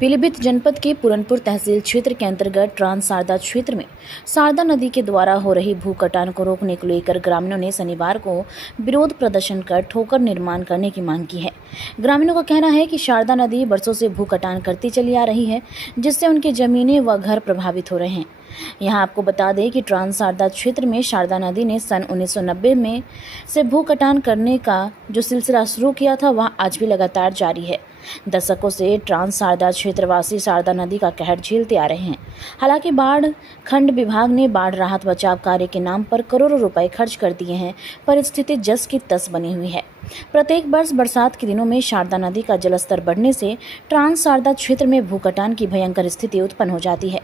पीलीभीत जनपद के पूरनपुर तहसील क्षेत्र के अंतर्गत ट्रांस शारदा क्षेत्र में शारदा नदी के द्वारा हो रही भू कटान को रोकने को लेकर ग्रामीणों ने शनिवार को विरोध प्रदर्शन कर ठोकर निर्माण करने की मांग की है। ग्रामीणों का कहना है कि शारदा नदी बरसों से भू कटान करती चली आ रही है, जिससे उनकी जमीनें व घर प्रभावित हो रहे हैं। यहाँ आपको बता दें कि ट्रांस शारदा क्षेत्र में शारदा नदी ने सन 1990 में से भू कटान करने का जो सिलसिला शुरू किया था, वह आज भी लगातार जारी है। दशकों से ट्रांस शारदा क्षेत्रवासी शारदा नदी का कहर झेलते आ रहे हैं। हालांकि बाढ़ खंड विभाग ने बाढ़ राहत बचाव कार्य के नाम पर करोड़ों रुपए खर्च कर दिए हैं, पर स्थिति जस की तस बनी हुई है। प्रत्येक वर्ष बरसात के दिनों में शारदा नदी का जलस्तर बढ़ने से ट्रांस शारदा क्षेत्र में भूकटान की भयंकर स्थिति उत्पन्न हो जाती है।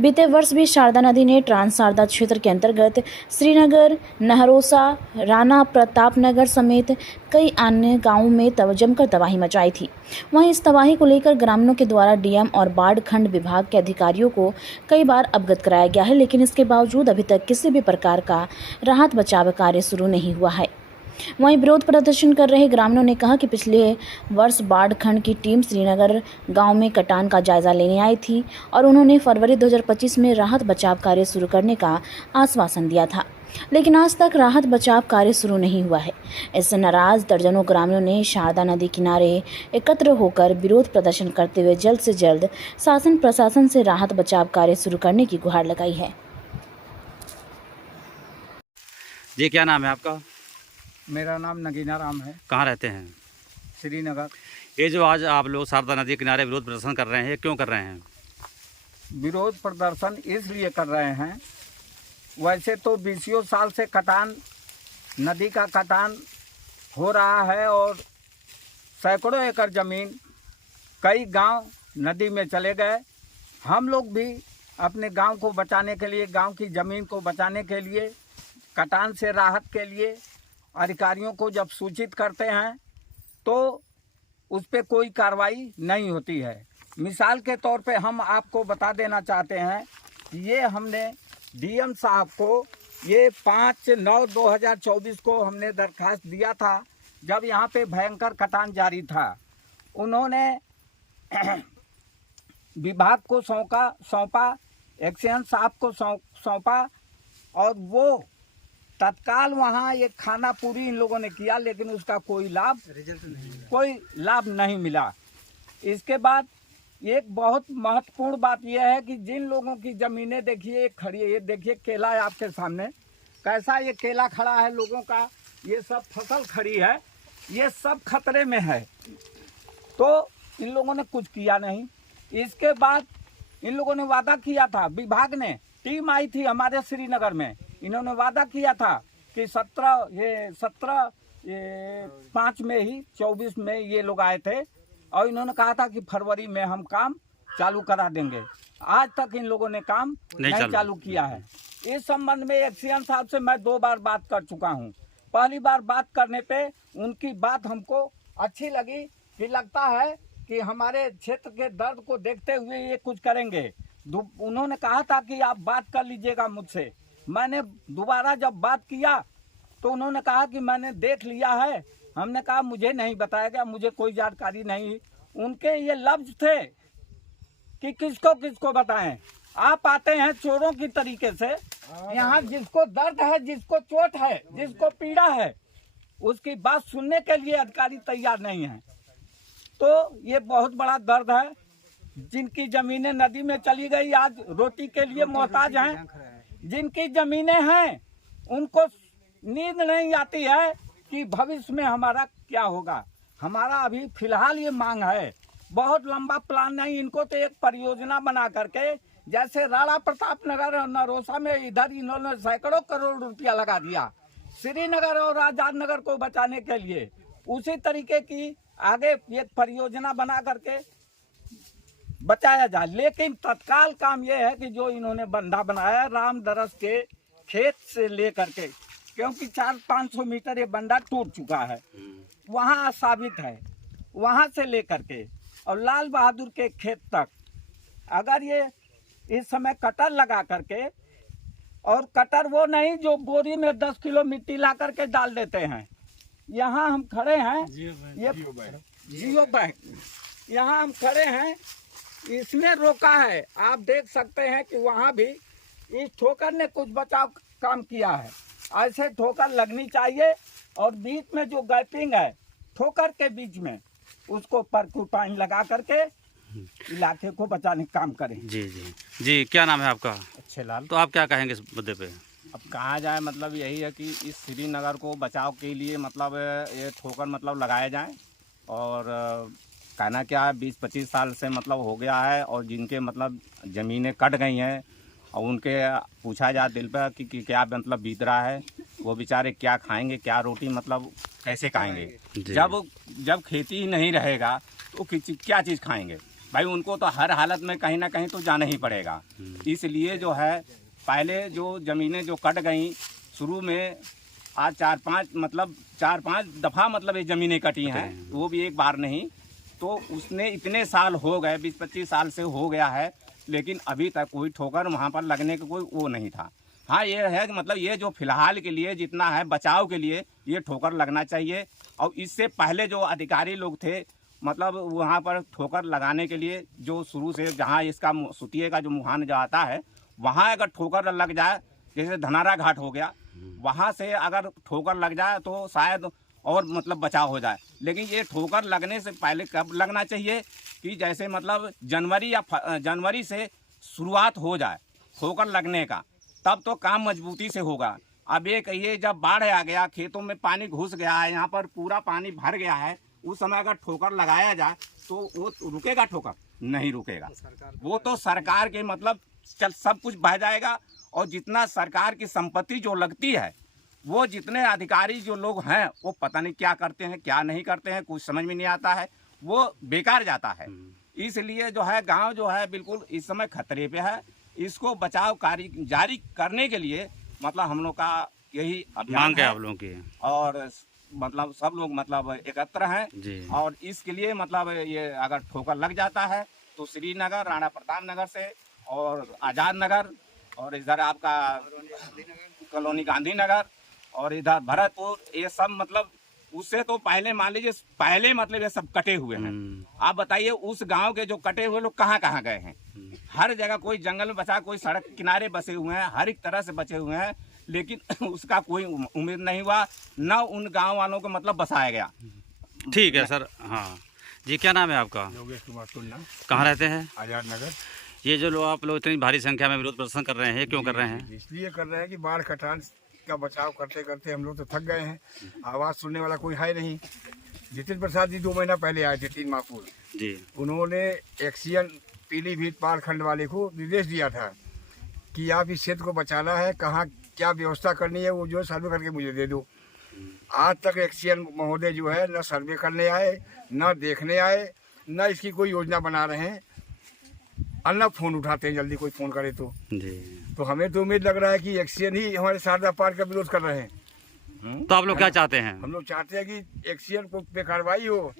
बीते वर्ष भी शारदा नदी ने ट्रांस शारदा क्षेत्र के अंतर्गत श्रीनगर, नहरोसा, राणा प्रतापनगर समेत कई अन्य गांवों में जमकर तबाही मचाई थी। वहीं इस तबाही को लेकर ग्रामीणों के द्वारा डीएम और बाढ़ खंड विभाग के अधिकारियों को कई बार अवगत कराया गया है, लेकिन इसके बावजूद अभी तक किसी भी प्रकार का राहत बचाव कार्य शुरू नहीं हुआ है। वहीं विरोध प्रदर्शन कर रहे ग्रामीणों ने कहा कि पिछले वर्ष बाढ़ खंड की टीम श्रीनगर गांव में कटान का जायजा लेने आई थी और उन्होंने फरवरी 2025 में राहत बचाव कार्य शुरू करने का आश्वासन दिया था, लेकिन आज तक राहत बचाव कार्य शुरू नहीं हुआ है। इससे नाराज दर्जनों ग्रामीणों ने शारदा नदी किनारे एकत्र होकर विरोध प्रदर्शन करते हुए जल्द से जल्द शासन प्रशासन से राहत बचाव कार्य शुरू करने की गुहार लगाई है। जी, क्या नाम है आपका? मेरा नाम नगीना राम है। कहाँ रहते हैं? श्रीनगर। ये जो आज आप लोग शारदा नदी किनारे विरोध प्रदर्शन कर रहे हैं, क्यों कर रहे हैं? विरोध प्रदर्शन इसलिए कर रहे हैं, वैसे तो 20 साल से कटान, नदी का कटान हो रहा है और सैकड़ों एकड़ ज़मीन, कई गांव नदी में चले गए। हम लोग भी अपने गांव को बचाने के लिए, गांव की ज़मीन को बचाने के लिए, कटान से राहत के लिए अधिकारियों को जब सूचित करते हैं तो उस पर कोई कार्रवाई नहीं होती है। मिसाल के तौर पे हम आपको बता देना चाहते हैं, ये हमने डीएम साहब को ये 5/9/2024 को हमने दरखास्त दिया था, जब यहाँ पे भयंकर कटान जारी था। उन्होंने विभाग को सौंपा, एक्शन साहब को सौंपा और वो तत्काल वहाँ ये खाना पूरी इन लोगों ने किया, लेकिन उसका कोई लाभ नहीं मिला। इसके बाद एक बहुत महत्वपूर्ण बात यह है कि जिन लोगों की ज़मीनें देखिए खड़ी है, ये देखिए केला है आपके सामने, कैसा ये केला खड़ा है, लोगों का ये सब फसल खड़ी है, ये सब खतरे में है। तो इन लोगों ने कुछ किया नहीं। इसके बाद इन लोगों ने वादा किया था, विभाग ने टीम आई थी हमारे श्रीनगर में, इन्होंने वादा किया था कि 5 में ही 24 में ये लोग आए थे और इन्होंने कहा था कि फरवरी में हम काम चालू करा देंगे। आज तक इन लोगों ने काम नहीं चालू किया है। इस संबंध में एक्सीएन साहब से मैं 2 बार बात कर चुका हूँ। पहली बार बात करने पे उनकी बात हमको अच्छी लगी कि लगता है कि हमारे क्षेत्र के दर्द को देखते हुए ये कुछ करेंगे। उन्होंने कहा था कि आप बात कर लीजिएगा मुझसे। मैंने दोबारा जब बात किया तो उन्होंने कहा कि मैंने देख लिया है। हमने कहा मुझे नहीं बताया गया, मुझे कोई जानकारी नहीं। उनके ये लफ्ज थे कि किसको किसको बताएं। आप आते हैं चोरों की तरीके से, यहाँ जिसको दर्द है, जिसको चोट है, जिसको पीड़ा है, उसकी बात सुनने के लिए अधिकारी तैयार नहीं है। तो ये बहुत बड़ा दर्द है। जिनकी जमीनें नदी में चली गई, आज रोटी के लिए मोहताज हैं। जिनकी जमीनें हैं उनको नींद नहीं आती है कि भविष्य में हमारा क्या होगा। हमारा अभी फिलहाल ये मांग है, बहुत लंबा प्लान नहीं, इनको तो एक परियोजना बना करके, जैसे राणा प्रतापनगर और नरोसा में इधर इन्होंने सैकड़ों करोड़ रुपया लगा दिया श्रीनगर और आजाद नगर को बचाने के लिए, उसी तरीके की आगे एक परियोजना बना करके बचाया जाए। लेकिन तत्काल काम यह है कि जो इन्होंने बंधा बनाया राम दरस के खेत से लेकर के, क्योंकि 400-500 मीटर ये बंधा टूट चुका है, वहाँ साबित है, वहाँ से लेकर के और लाल बहादुर के खेत तक, अगर ये इस समय कटर लगा करके, और कटर वो नहीं जो बोरी में 10 किलो मिट्टी ला करके डाल देते हैं। यहाँ हम खड़े हैं, ये जियो बैंक, यहाँ हम खड़े हैं, इसने रोका है। आप देख सकते हैं कि वहाँ भी इस ठोकर ने कुछ बचाव काम किया है। ऐसे ठोकर लगनी चाहिए और बीच में जो गैपिंग है ठोकर के बीच में उसको परक्यूटाइन लगा करके इलाके को बचाने का काम करें। जी जी जी, क्या नाम है आपका? अच्छे लाल। तो आप क्या कहेंगे इस मुद्दे पे? अब कहा जाए मतलब यही है कि इस श्रीनगर को बचाव के लिए मतलब ये ठोकर मतलब लगाए जाएं और कहना क्या है 20-25 साल से मतलब हो गया है और जिनके मतलब ज़मीनें कट गई हैं और उनके पूछा जाए दिल पर कि क्या मतलब बीत रहा है, वो बेचारे क्या खाएंगे, क्या रोटी मतलब कैसे खाएंगे। जब खेती ही नहीं रहेगा तो क्या चीज़ खाएंगे भाई। उनको तो हर हालत में कहीं ना कहीं तो जाना ही पड़ेगा। इसलिए जो है पहले जो ज़मीनें जो कट गई शुरू में आज 4-5 दफ़ा मतलब ये ज़मीनें कटी हैं, वो भी एक बार नहीं। तो उसने इतने साल हो गए, 20-25 साल से हो गया है, लेकिन अभी तक कोई ठोकर वहाँ पर लगने का कोई वो नहीं था। हाँ ये है कि मतलब ये जो फिलहाल के लिए जितना है बचाव के लिए ये ठोकर लगना चाहिए। और इससे पहले जो अधिकारी लोग थे मतलब वहाँ पर ठोकर लगाने के लिए जो शुरू से जहाँ इसका सुतिये का जो मुहान जो आता है वहाँ अगर ठोकर लग जाए, जैसे धनारा घाट हो गया, वहाँ से अगर ठोकर लग जाए तो शायद और मतलब बचाव हो जाए। लेकिन ये ठोकर लगने से पहले कब लगना चाहिए कि जैसे मतलब जनवरी से शुरुआत हो जाए ठोकर लगने का, तब तो काम मजबूती से होगा। अब ये कहिए जब बाढ़ आ गया, खेतों में पानी घुस गया है, यहाँ पर पूरा पानी भर गया है, उस समय अगर ठोकर लगाया जाए तो वो रुकेगा? ठोकर नहीं रुकेगा। वो तो सरकार के मतलब चल सब कुछ बह जाएगा। और जितना सरकार की संपत्ति जो लगती है वो जितने अधिकारी जो लोग हैं वो पता नहीं क्या करते हैं क्या नहीं करते हैं, कुछ समझ में नहीं आता है, वो बेकार जाता है। इसलिए जो है गांव जो है बिल्कुल इस समय खतरे पे है। इसको बचाव कार्य जारी करने के लिए मतलब हम लोग का यही अभियान है। आप लोगों की और मतलब सब लोग मतलब एकत्र हैं जी। और इसके लिए मतलब ये अगर ठोकर लग जाता है तो श्रीनगर, राणा प्रताप नगर से और आज़ाद नगर और इधर आपका कॉलोनी गांधी नगर और इधर भरतपुर, ये सब मतलब उससे तो पहले मान लीजिए पहले मतलब ये सब कटे हुए हैं। आप बताइए उस गांव के जो कटे हुए लोग कहाँ कहाँ गए हैं? हर जगह कोई जंगल में बचा, कोई सड़क किनारे बसे हुए हैं, हर एक तरह से बचे हुए हैं, लेकिन उसका कोई उम्मीद नहीं हुआ, न उन गांव वालों को मतलब बसाया गया। ठीक है सर। हाँ जी, क्या नाम है आपका? योगेश कुमार टुन्ना, कहाँ रहते हैं? आज़ाद नगर। ये जो लोग आप लोग इतनी भारी संख्या में विरोध प्रदर्शन कर रहे हैं, क्यों कर रहे हैं? इसलिए कर रहे हैं कि बाढ़ कटान का बचाव करते करते हम लोग तो थक गए हैं, आवाज़ सुनने वाला कोई है नहीं। जितिन प्रसाद जी 2 महीना पहले आए थे 3 माह पूर्व जी। उन्होंने एक्सियन पीलीभीत पाल खंड वाले को निर्देश दिया था कि आप इस क्षेत्र को बचाना है, कहाँ क्या व्यवस्था करनी है वो जो सर्वे करके मुझे दे दो। आज तक एक्सियन महोदय जो है न सर्वे करने आए, न देखने आए, न इसकी कोई योजना बना रहे हैं, और न फोन उठाते हैं जल्दी कोई फ़ोन करे तो। तो हमें तो उम्मीद लग रहा है कि एक्सियन ही हमारे शारदा पार्क का विरोध कर रहे हैं। तो आप लोग क्या चाहते हैं? हम लोग चाहते हैं कि एक्सियन पे कार्रवाई हो,